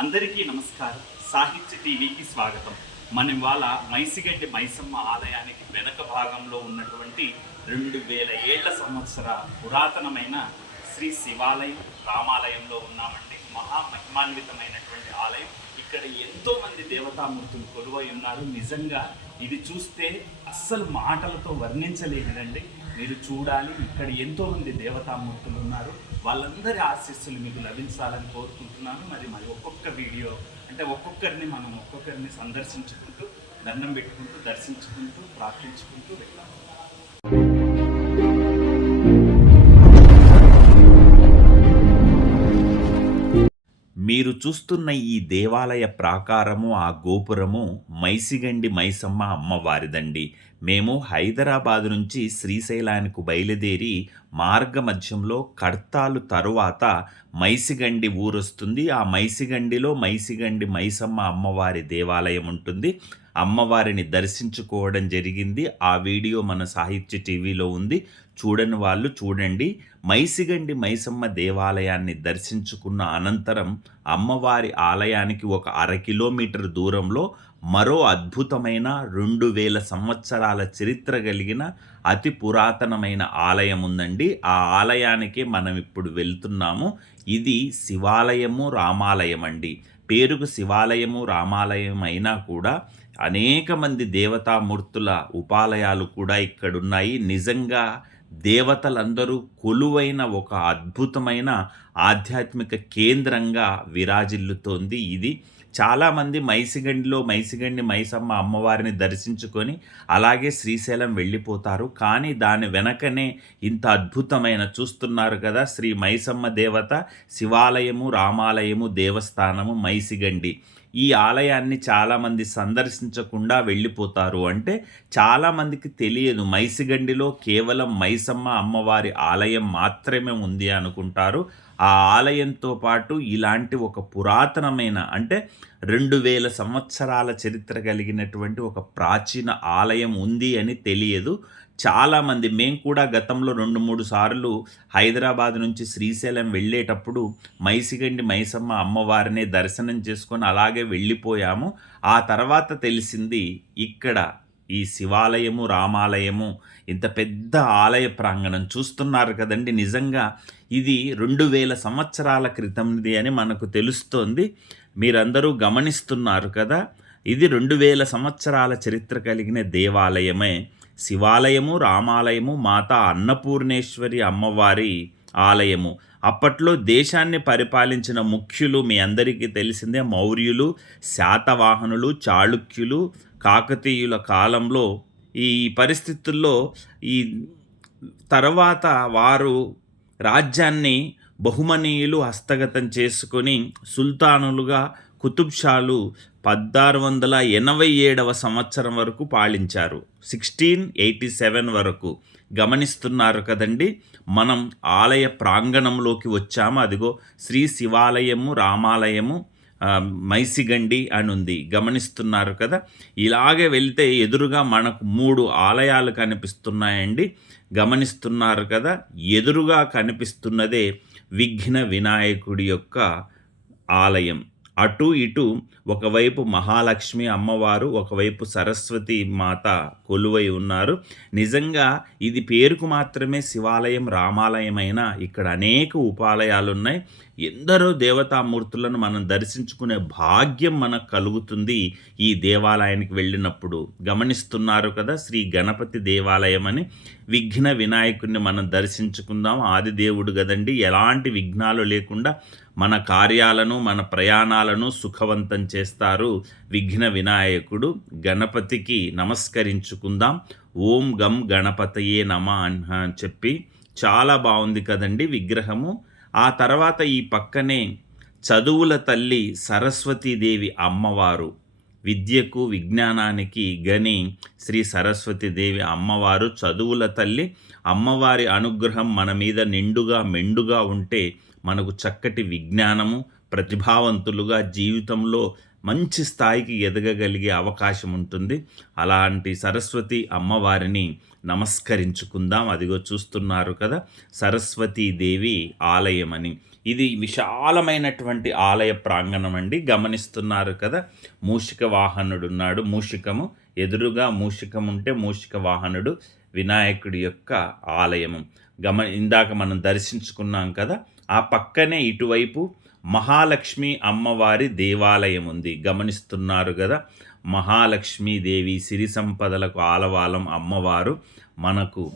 అందరికీ నమస్కారం. సాహిత్య టీవీకి స్వాగతం. మనం ఇవాళ మైసిగడ్డి మైసమ్మ ఆలయానికి వెనక భాగంలో ఉన్నటువంటి రెండు వేల ఏళ్ళ సంవత్సర పురాతనమైన శ్రీ శివాలయం రామాలయంలో ఉన్నామండి. మహామహిమాన్వితమైనటువంటి ఆలయం. ఇక్కడ ఎంతో మంది దేవతామూర్తులు కొలువై ఉన్నారు. నిజంగా ఇది చూస్తే అస్సలు మాటలతో వర్ణించలేనిదండి. మీరు చూడాలి. ఇక్కడ ఎంతో మంది దేవతామూర్తులు ఉన్నారు. వాళ్ళందరి ఆశీస్సులు మీకు లభించాలని కోరుకుంటున్నాను. మరి మరి ఒక్కొక్క వీడియో అంటే ఒక్కొక్కరిని మనం ఒక్కొక్కరిని సందర్శించుకుంటూ దండం పెట్టుకుంటూ దర్శించుకుంటూ ప్రార్థించుకుంటూ వెళ్ళాలి. మీరు చూస్తున్న ఈ దేవాలయ ప్రాకారము ఆ గోపురము మైసిగండి మైసమ్మ అమ్మవారిదండి. మేము హైదరాబాద్ నుంచి శ్రీశైలానికి బయలుదేరి మార్గ మధ్యంలో కడతాలు తరువాత మైసిగండి ఊరొస్తుంది. ఆ మైసిగండిలో మైసిగండి మైసమ్మ అమ్మవారి దేవాలయం ఉంటుంది. అమ్మవారిని దర్శించుకోవడం జరిగింది. ఆ వీడియో మన సాహిత్య టీవీలో ఉంది. చూడని వాళ్ళు చూడండి. మైసిగండి మైసమ్మ దేవాలయాన్ని దర్శించుకున్న అనంతరం అమ్మవారి ఆలయానికి ఒక అర కిలోమీటర్ దూరంలో మరో అద్భుతమైన రెండు వేల సంవత్సరాల చరిత్ర కలిగిన అతి పురాతనమైన ఆలయం ఉందండి. ఆ ఆలయానికి మనం ఇప్పుడు వెళ్తున్నాము. ఇది శివాలయము రామాలయం అండి. పేరుకు శివాలయము రామాలయం అయినా కూడా అనేక మంది దేవతామూర్తుల ఉపాలయాలు కూడా ఇక్కడున్నాయి. నిజంగా దేవతలందరూ కొలువైన ఒక అద్భుతమైన ఆధ్యాత్మిక కేంద్రంగా విరాజిల్లుతోంది ఇది. చాలామంది మైసిగండిలో మైసిగండి మైసమ్మ అమ్మవారిని దర్శించుకొని అలాగే శ్రీశైలం వెళ్ళిపోతారు. కానీ దాని వెనకనే ఇంత అద్భుతమైన చూస్తున్నారు కదా శ్రీ మైసమ్మ దేవత శివాలయము రామాలయము దేవస్థానము మైసిగండి. ఈ ఆలయాన్ని చాలామంది సందర్శించకుండా వెళ్ళిపోతారు అంటే చాలామందికి తెలియదు. మైసిగండిలో కేవలం మైసమ్మ అమ్మవారి ఆలయం మాత్రమే ఉంది అనుకుంటారు. ఆ ఆలయంతో పాటు ఇలాంటి ఒక పురాతనమైన అంటే రెండు వేల సంవత్సరాల చరిత్ర కలిగినటువంటి ఒక ప్రాచీన ఆలయం ఉంది అని తెలియదు. చాలామంది మేము కూడా గతంలో రెండు మూడు సార్లు హైదరాబాద్ నుంచి శ్రీశైలం వెళ్ళేటప్పుడు మైసిగండి మైసమ్మ అమ్మవారిని దర్శనం చేసుకొని అలాగే వెళ్ళిపోయాము. ఆ తర్వాత తెలిసింది ఇక్కడ ఈ శివాలయము రామాలయము ఇంత పెద్ద ఆలయ ప్రాంగణం చూస్తున్నారు కదండి. నిజంగా ఇది రెండు వేల సంవత్సరాల క్రితంది అని మనకు తెలుస్తోంది. మీరందరూ గమనిస్తున్నారు కదా ఇది రెండు వేల సంవత్సరాల చరిత్ర కలిగిన దేవాలయమే. శివాలయము రామాలయము మాతా అన్నపూర్ణేశ్వరి అమ్మవారి ఆలయము. అప్పట్లో దేశాన్ని పరిపాలించిన ముఖ్యులు మీ అందరికీ తెలిసిందే మౌర్యులు శాతవాహనులు చాళుక్యులు కాకతీయుల కాలంలో ఈ పరిస్థితుల్లో ఈ తర్వాత వారు రాజ్యాన్ని బహుమనీయులు హస్తగతం చేసుకొని సుల్తానులుగా కుతుబ్షాలు పద్నారు వందల ఎనభై ఏడవ సంవత్సరం వరకు పాలించారు. సిక్స్టీన్ ఎయిటీ సెవెన్ వరకు. గమనిస్తున్నారు కదండి మనం ఆలయ ప్రాంగణంలోకి వచ్చాము. అదిగో శ్రీ శివాలయము రామాలయము మైసిగండి అని ఉంది గమనిస్తున్నారు కదా? ఇలాగే వెళ్తే ఎదురుగా మనకు మూడు ఆలయాలు కనిపిస్తున్నాయండి. గమనిస్తున్నారు కదా? ఎదురుగా కనిపిస్తున్నదే విఘ్న వినాయకుడి యొక్క ఆలయం. అటు ఇటు ఒకవైపు మహాలక్ష్మి అమ్మవారు ఒకవైపు సరస్వతి మాత కొలువై ఉన్నారు. నిజంగా ఇది పేరుకు మాత్రమే శివాలయం రామాలయమైన ఇక్కడ అనేక ఉపాలయాలు ఉన్నాయి ఎందరో దేవతామూర్తులను మనం దర్శించుకునే భాగ్యం మనకు కలుగుతుంది ఈ దేవాలయానికి వెళ్ళినప్పుడు. గమనిస్తున్నారు కదా శ్రీ గణపతి దేవాలయం అని. విఘ్న వినాయకుడిని మనం దర్శించుకుందాం. ఆదిదేవుడు కదండి. ఎలాంటి విఘ్నాలు లేకుండా మన కార్యాలను మన ప్రయాణాలను సుఖవంతం చేస్తారు. విఘ్న వినాయకుడు గణపతికి నమస్కరించుకుందాం. ఓం గం గణపతయే నమ అని చెప్పి చాలా బాగుంది కదండి విగ్రహము. ఆ తర్వాత ఈ పక్కనే చదువుల తల్లి సరస్వతీదేవి అమ్మవారు. విద్యకు విజ్ఞానానికి గని శ్రీ సరస్వతీదేవి అమ్మవారు. చదువుల తల్లి అమ్మవారి అనుగ్రహం మన మీద నిండుగా మెండుగా ఉంటే మనకు చక్కటి విజ్ఞానము ప్రతిభావంతులుగా జీవితంలో మంచి స్థాయికి ఎదగగలిగే అవకాశం ఉంటుంది. అలాంటి సరస్వతి అమ్మవారిని నమస్కరించుకుందాం. అదిగో చూస్తున్నారు కదా సరస్వతీదేవి ఆలయమని. ఇది విశాలమైనటువంటి ఆలయ ప్రాంగణం అండి. గమనిస్తున్నారు కదా మూషిక వాహనుడు ఉన్నాడు. మూషికము ఎదురుగా మూషికం ఉంటే మూషిక వాహనుడు వినాయకుడి యొక్క ఆలయము. గమ ఇందాక మనం దర్శించుకున్నాం కదా ఆ పక్కనే ఇటువైపు మహాలక్ష్మి అమ్మవారి దేవాలయం ఉంది. గమనిస్తున్నారు కదా? మహాలక్ష్మీదేవి సిరి సంపదలకు ఆలవాలం అమ్మవారు. మనకు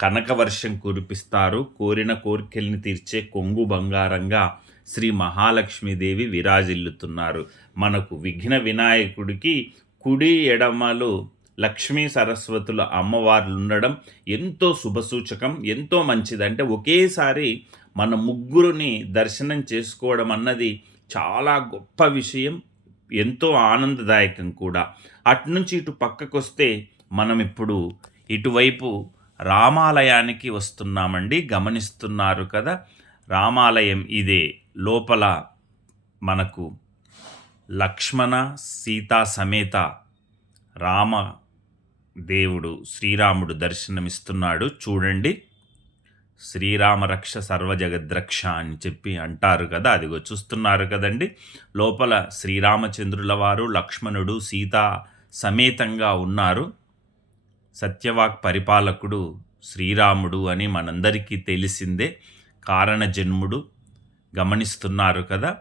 కనకవర్షం కురిపిస్తారు. కోరిన కోర్కెల్ని తీర్చే కొంగు బంగారంగా శ్రీ మహాలక్ష్మీదేవి విరాజిల్లుతున్నారు. మనకు విఘ్న వినాయకుడికి కుడి ఎడమలు లక్ష్మీ సరస్వతుల అమ్మవార్లు ఉండడం ఎంతో శుభసూచకం ఎంతో మంచిది. అంటే ఒకేసారి మన ముగ్గురుని దర్శనం చేసుకోవడం అన్నది చాలా గొప్ప విషయం ఎంతో ఆనందదాయకం కూడా. అటునుంచి ఇటు పక్కకు వస్తే మనం ఇప్పుడు ఇటువైపు రామాలయానికి వస్తున్నామండి గమనిస్తున్నారు కదా. రామాలయం ఇదే లోపల మనకు లక్ష్మణ సీతా సమేత రామ దేవుడు శ్రీరాముడు దర్శనమిస్తున్నాడు. చూడండి. శ్రీరామ రక్ష సర్వజగద్రక్ష అని చెప్పి అంటారు కదా అదిగో చూస్తున్నారు కదండి. లోపల శ్రీరామచంద్రుల వారు లక్ష్మణుడు సీత సమేతంగా ఉన్నారు. సత్యవాక్ పరిపాలకుడు శ్రీరాముడు అని మనందరికీ తెలిసిందే. కారణజన్ముడు గమనిస్తున్నారు కదా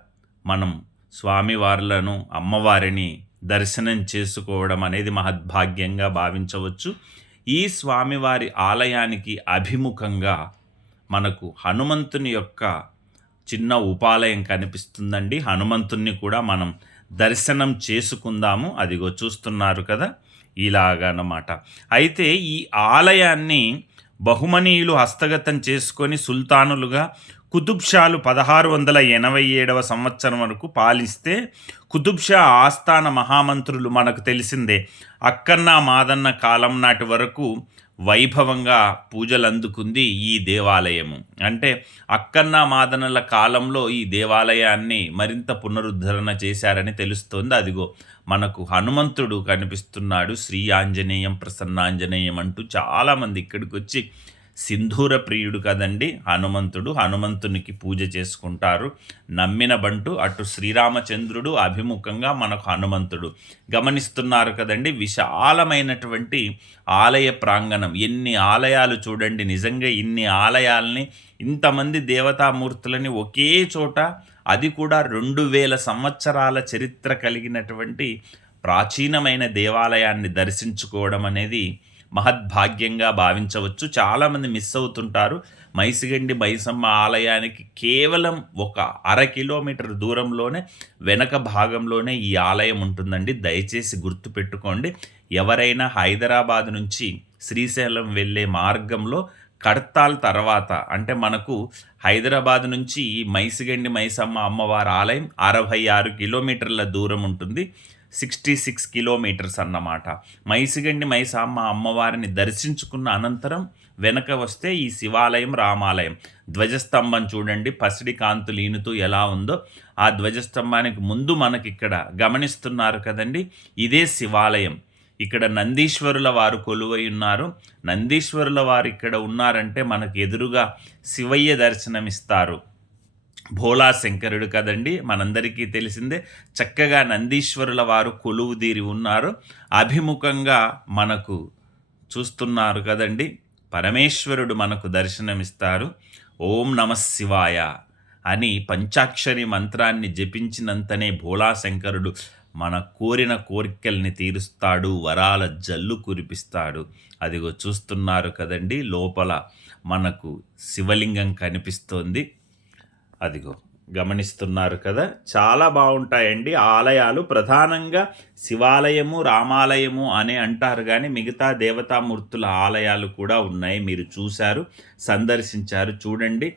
మనం స్వామివార్లను అమ్మవారిని దర్శనం చేసుకోవడం అనేది మహద్భాగ్యంగా భావించవచ్చు. ఈ స్వామివారి ఆలయానికి అభిముఖంగా మనకు హనుమంతుని యొక్క చిన్న ఉపాలయం కనిపిస్తుందండి. హనుమంతుణ్ణి కూడా మనం దర్శనం చేసుకుందాము. అదిగో చూస్తున్నారు కదా? ఇలాగనమాట. అయితే ఈ ఆలయాన్ని బహుమనీయులు హస్తగతం చేసుకొని సుల్తానులుగా కుతుబ్షాలు పదహారు వందల ఎనభై ఏడవ సంవత్సరం వరకు పాలిస్తే కుతుబ్షా ఆస్థాన మహామంత్రులు మనకు తెలిసిందే. అక్కన్న మాదన్న కాలం నాటి వరకు వైభవంగా పూజలు అందుకుంది ఈ దేవాలయము. అంటే అక్కన్న మాదనల కాలంలో ఈ దేవాలయాన్ని మరింత పునరుద్ధరణ చేశారని తెలుస్తోంది. అదిగో మనకు హనుమంతుడు కనిపిస్తున్నాడు. శ్రీ ఆంజనేయం ప్రసన్నాంజనేయం అంటూ చాలామంది ఇక్కడికి వచ్చి సింధూర ప్రియుడు కదండి. హనుమంతుడు హనుమంతునికి పూజ చేసుకుంటారు. నమ్మిన బంటు అటు శ్రీరామచంద్రుడు అభిముఖంగా మనకు హనుమంతుడు గమనిస్తున్నారు కదండి. విశాలమైనటువంటి ఆలయ ప్రాంగణం. ఎన్ని ఆలయాలు చూడండి. నిజంగా ఇన్ని ఆలయాల్ని ఇంతమంది దేవతామూర్తులని ఒకే చోట అది కూడా రెండు వేల సంవత్సరాల చరిత్ర కలిగినటువంటి ప్రాచీనమైన దేవాలయాన్ని దర్శించుకోవడం అనేది మహద్భాగ్యంగా భావించవచ్చు. చాలామంది మిస్ అవుతుంటారు. మైసిగండి మైసమ్మ ఆలయానికి కేవలం ఒక అర కిలోమీటర్ దూరంలోనే వెనక భాగంలోనే ఈ ఆలయం ఉంటుందండి. దయచేసి గుర్తుపెట్టుకోండి ఎవరైనా హైదరాబాద్ నుంచి శ్రీశైలం వెళ్ళే మార్గంలో కడతాల్ తర్వాత అంటే మనకు హైదరాబాద్ నుంచి మైసిగండి మైసమ్మ అమ్మవారి ఆలయం అరవై ఆరు కిలోమీటర్ల దూరం ఉంటుంది. సిక్స్టీ సిక్స్ కిలోమీటర్స్ అన్నమాట. మైసిగండి మైసామ్మ అమ్మవారిని దర్శించుకున్న అనంతరం వెనక వస్తే ఈ శివాలయం రామాలయం. ధ్వజస్తంభం చూడండి పసిడి కాంతులు ఈనుతూ ఎలా ఉందో. ఆ ధ్వజస్తంభానికి ముందు మనకి ఇక్కడ గమనిస్తున్నారు కదండి ఇదే శివాలయం. ఇక్కడ నందీశ్వరుల వారు కొలువై ఉన్నారు. నందీశ్వరుల వారు ఇక్కడ ఉన్నారంటే మనకు ఎదురుగా శివయ్య దర్శనమిస్తారు. భోలా శంకరుడు కదండి. మనందరికీ తెలిసిందే చక్కగా నందీశ్వరుల వారు కొలువుదీరి ఉన్నారు. అభిముఖంగా మనకు చూస్తున్నారు కదండి. పరమేశ్వరుడు మనకు దర్శనమిస్తారు. ఓం నమ శివాయ అని పంచాక్షరి మంత్రాన్ని జపించినంతనే భోలా శంకరుడు మన కోరిన కోరికల్ని తీరుస్తాడు వరాల జల్లు కురిపిస్తాడు. అదిగో చూస్తున్నారు కదండి లోపల మనకు శివలింగం కనిపిస్తోంది. అదిగో గమనిస్తున్నారు కదా చాలా బాగుంటాయండి. ఆలయాలు ప్రధానంగా శివాలయము రామాలయము అని అంటారు కానీ మిగతా దేవతామూర్తుల ఆలయాలు కూడా ఉన్నాయి. మీరు చూశారు సందర్శించారు చూడండి.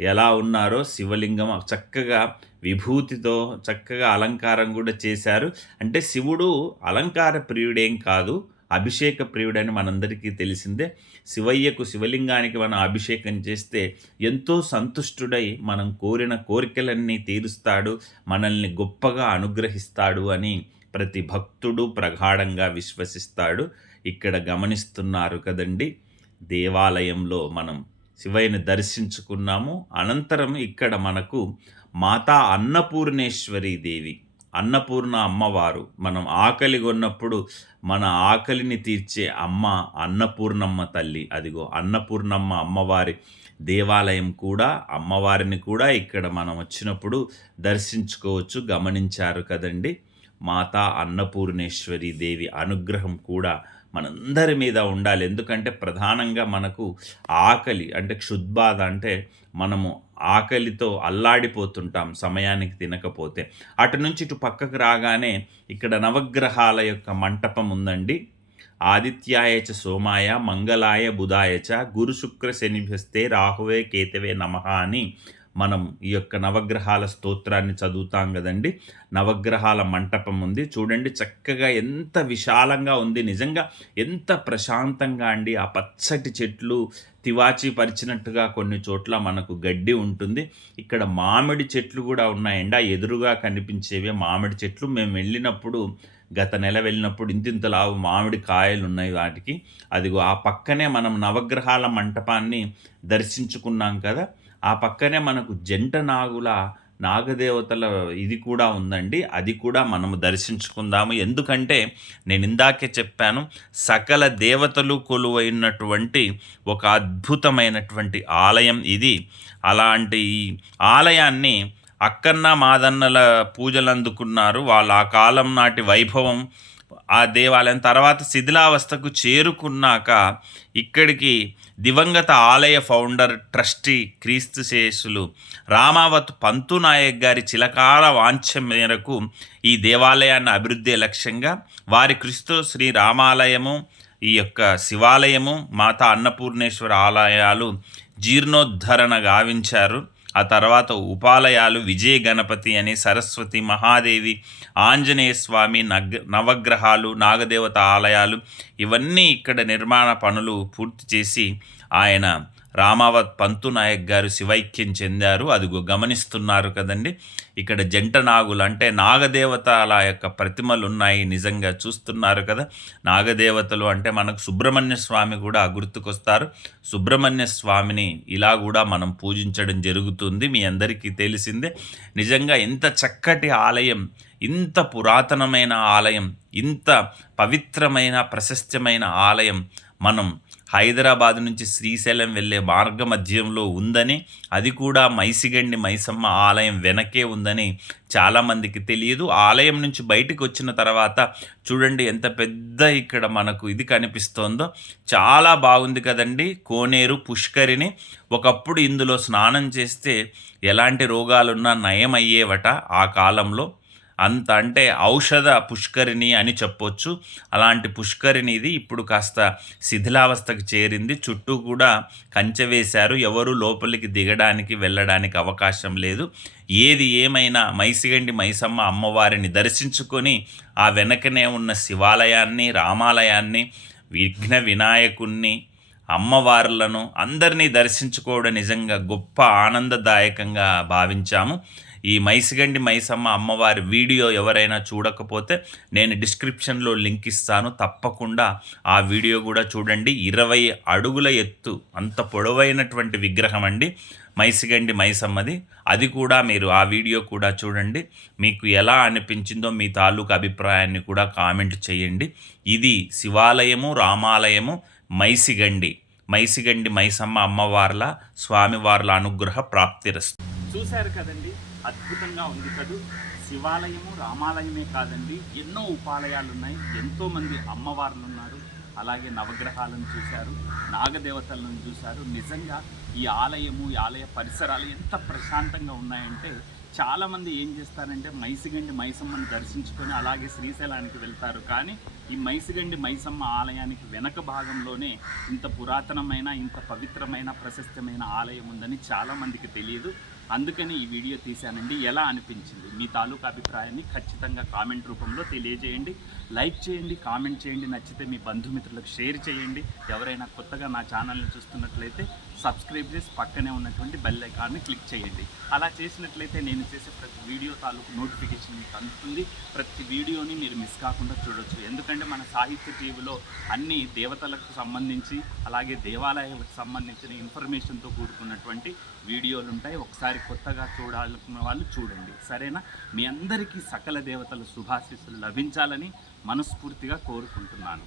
ఎలా ఉన్నారో శివలింగం చక్కగా విభూతితో చక్కగా అలంకారం కూడా చేశారు. అంటే శివుడు అలంకార ప్రియుడేం కాదు. అభిషేక ప్రియుడని మనందరికీ తెలిసిందే. శివయ్యకు శివలింగానికి మనం అభిషేకం చేస్తే ఎంతో సంతుష్టుడై మనం కోరిన కోరికలన్నీ తీరుస్తాడు మనల్ని గొప్పగా అనుగ్రహిస్తాడు అని ప్రతి భక్తుడు ప్రగాఢంగా విశ్వసిస్తాడు. ఇక్కడ గమనిస్తున్నారు కదండి దేవాలయంలో మనం శివయ్యని దర్శించుకున్నాము. అనంతరం ఇక్కడ మనకు మాతా అన్నపూర్ణేశ్వరి దేవి అన్నపూర్ణ అమ్మవారు. మనం ఆకలి కొన్నప్పుడు మన ఆకలిని తీర్చే అమ్మ అన్నపూర్ణమ్మ తల్లి. అదిగో అన్నపూర్ణమ్మ అమ్మవారి దేవాలయం కూడా అమ్మవారిని కూడా ఇక్కడ మనం వచ్చినప్పుడు దర్శించుకోవచ్చు గమనించారు కదండి. మాతా అన్నపూర్ణేశ్వరి దేవి అనుగ్రహం కూడా మనందరి మీద ఉండాలి. ఎందుకంటే ప్రధానంగా మనకు ఆకలి అంటే క్షుద్బాధ అంటే మనము ఆకలితో అల్లాడిపోతుంటాం సమయానికి తినకపోతే. అటు నుంచి ఇటు పక్కకు రాగానే ఇక్కడ నవగ్రహాల యొక్క మంటపం ఉందండి. ఆదిత్యాయ చ సోమాయ మంగళాయ బుధాయచ చ గురు శుక్ర శనిభ్యస్తే రాహువే కేతవే నమః అని మనం ఈ యొక్క నవగ్రహాల స్తోత్రాన్ని చదువుతాం కదండి. నవగ్రహాల మంటపం ఉంది. చూడండి చక్కగా ఎంత విశాలంగా ఉంది. నిజంగా ఎంత ప్రశాంతంగా అండి. ఆ పచ్చటి చెట్లు తివాచి పరిచినట్టుగా కొన్ని చోట్ల మనకు గడ్డి ఉంటుంది. ఇక్కడ మామిడి చెట్లు కూడా ఉన్నాయండి ఆ ఎదురుగా కనిపించేవే మామిడి చెట్లు. మేము వెళ్ళినప్పుడు గత నెల వెళ్ళినప్పుడు ఇంతింత లావు మామిడి కాయలు ఉన్నాయి వాటికి. అదిగో ఆ పక్కనే మనం నవగ్రహాల మంటపాన్ని దర్శించుకున్నాం కదా. ఆ పక్కనే మనకు జంట నాగుల నాగదేవతల ఇది కూడా ఉందండి. అది కూడా మనము దర్శించుకుందాము. ఎందుకంటే నేను ఇందాకే చెప్పాను సకల దేవతలు కొలువైనటువంటి ఒక అద్భుతమైనటువంటి ఆలయం ఇది. అలాంటి ఈ ఆలయాన్ని అక్కన్న మాదన్నల పూజలు అందుకున్నారు వాళ్ళ ఆ కాలం నాటి వైభవం ఆ దేవాలయం తర్వాత శిథిలావస్థకు చేరుకున్నాక ఇక్కడికి దివంగత ఆలయ ఫౌండర్ ట్రస్టీ క్రీస్తు శేషులు రామావత్ పంతు నాయక్ గారి చిలకాల వాంఛ మేరకు ఈ దేవాలయాన్ని అభివృద్ధి లక్ష్యంగా వారి క్రీస్తు శ్రీ రామాలయము ఈ యొక్క శివాలయము మాతా అన్నపూర్ణేశ్వర ఆలయాలు జీర్ణోద్ధరణ గావించారు. ఆ తర్వాత ఉపాలయాలు విజయ గణపతి అని సరస్వతి మహాదేవి ఆంజనేయ స్వామి నగ నవగ్రహాలు నాగదేవత ఆలయాలు ఇవన్నీ ఇక్కడ నిర్మాణ పనులు పూర్తి చేసి ఆయన రామావత్ పంతు నాయక్ గారు శివైక్యం చెందారు. అదిగో గమనిస్తున్నారు కదండి. ఇక్కడ జంట నాగులు అంటే నాగదేవతల యొక్క ప్రతిమలు ఉన్నాయి నిజంగా చూస్తున్నారు కదా. నాగదేవతలు అంటే మనకు సుబ్రహ్మణ్య స్వామి కూడా గుర్తుకొస్తారు. సుబ్రహ్మణ్య స్వామిని ఇలా కూడా మనం పూజించడం జరుగుతుంది మీ అందరికీ తెలిసిందే. నిజంగా ఇంత చక్కటి ఆలయం ఇంత పురాతనమైన ఆలయం ఇంత పవిత్రమైన ప్రశస్తమైన ఆలయం మనం హైదరాబాద్ నుంచి శ్రీశైలం వెళ్ళే మార్గ మధ్యంలో ఉందని అది కూడా మైసిగండి మైసమ్మ ఆలయం వెనకే ఉందని చాలామందికి తెలియదు. ఆలయం నుంచి బయటికి వచ్చిన తర్వాత చూడండి ఎంత పెద్ద ఇక్కడ మనకు ఇది కనిపిస్తోందో. చాలా బాగుంది కదండి కోనేరు పుష్కరిని ఒకప్పుడు ఇందులో స్నానం చేస్తే ఎలాంటి రోగాలున్నా నయమయ్యేవట ఆ కాలంలో. అంత అంటే ఔషధ పుష్కరిణి అని చెప్పొచ్చు. అలాంటి పుష్కరిణిది ఇప్పుడు కాస్త శిథిలావస్థకు చేరింది. చుట్టూ కూడా కంచె వేశారు. ఎవరు లోపలికి దిగడానికి వెళ్ళడానికి అవకాశం లేదు. ఏది ఏమైనా మైసిగండి మైసమ్మ అమ్మవారిని దర్శించుకొని ఆ వెనకనే ఉన్న శివాలయాన్ని రామాలయాన్ని విఘ్న వినాయకుణ్ణి అమ్మవార్లను అందరినీ దర్శించుకోవడం నిజంగా గొప్ప ఆనందదాయకంగా భావించాము. ఈ మైసిగండి మైసమ్మ అమ్మవారి వీడియో ఎవరైనా చూడకపోతే నేను డిస్క్రిప్షన్లో లింక్ ఇస్తాను. తప్పకుండా ఆ వీడియో కూడా చూడండి. ఇరవై అడుగుల ఎత్తు అంత పొడవైనటువంటి విగ్రహం అండి. మైసిగండి మైసమ్మది. అది కూడా మీరు ఆ వీడియో కూడా చూడండి. మీకు ఎలా అనిపించిందో మీ తాలూకు అభిప్రాయాన్ని కూడా కామెంట్ చేయండి. ఇది శివాలయము రామాలయము మైసిగండి. మైసిగండి మైసమ్మ అమ్మవార్ల స్వామివార్ల అనుగ్రహ ప్రాప్తిరస్తు. చూశారు కదండి? అద్భుతంగా ఉంది కదూ. శివాలయము రామాలయమే కాదండి ఎన్నో ఉపాలయాలు ఉన్నాయి ఎంతోమంది అమ్మవార్లు ఉన్నారు అలాగే నవగ్రహాలను చూశారు నాగదేవతలను చూశారు. నిజంగా ఈ ఆలయము ఈ ఆలయ పరిసరాలు ఎంత ప్రశాంతంగా ఉన్నాయంటే చాలామంది ఏం చేస్తారంటే మైసిగండి మైసమ్మని దర్శించుకొని అలాగే శ్రీశైలానికి వెళ్తారు. కానీ ఈ మైసిగండి మైసమ్మ ఆలయానికి వెనక భాగంలోనే ఇంత పురాతనమైన ఇంత పవిత్రమైన ప్రశస్తమైన ఆలయం ఉందని చాలామందికి తెలియదు. అందుకని ఈ వీడియో తీశానండి. ఎలా అనిపించింది? మీ తాలూకా అభిప్రాయాన్ని ఖచ్చితంగా కామెంట్ రూపంలో తెలియజేయండి. లైక్ చేయండి కామెంట్ చేయండి నచ్చితే మీ బంధుమిత్రులకు షేర్ చేయండి. ఎవరైనా కొత్తగా నా ఛానల్ని చూస్తున్నట్లయితే సబ్స్క్రైబ్ చేసి పక్కనే ఉన్నటువంటి బెల్ ఐకాన్ని క్లిక్ చేయండి. అలా చేసినట్లయితే నేను చేసే ప్రతి వీడియో తాలూకు నోటిఫికేషన్ మీకు అందుతుంది. ప్రతి వీడియోని మీరు మిస్ కాకుండా చూడొచ్చు. ఎందుకంటే మన సాహిత్య టీవీలో అన్ని దేవతలకు సంబంధించి అలాగే దేవాలయాలకు సంబంధించిన ఇన్ఫర్మేషన్తో కూడుకున్నటువంటి వీడియోలు ఉంటాయి. ఒకసారి కొత్తగా చూడాలనుకున్న వాళ్ళు చూడండి. సరేనా? మీ అందరికీ సకల దేవతల శుభాశీస్సులు లభించాలని మనస్ఫూర్తిగా కోరుకుంటున్నాను.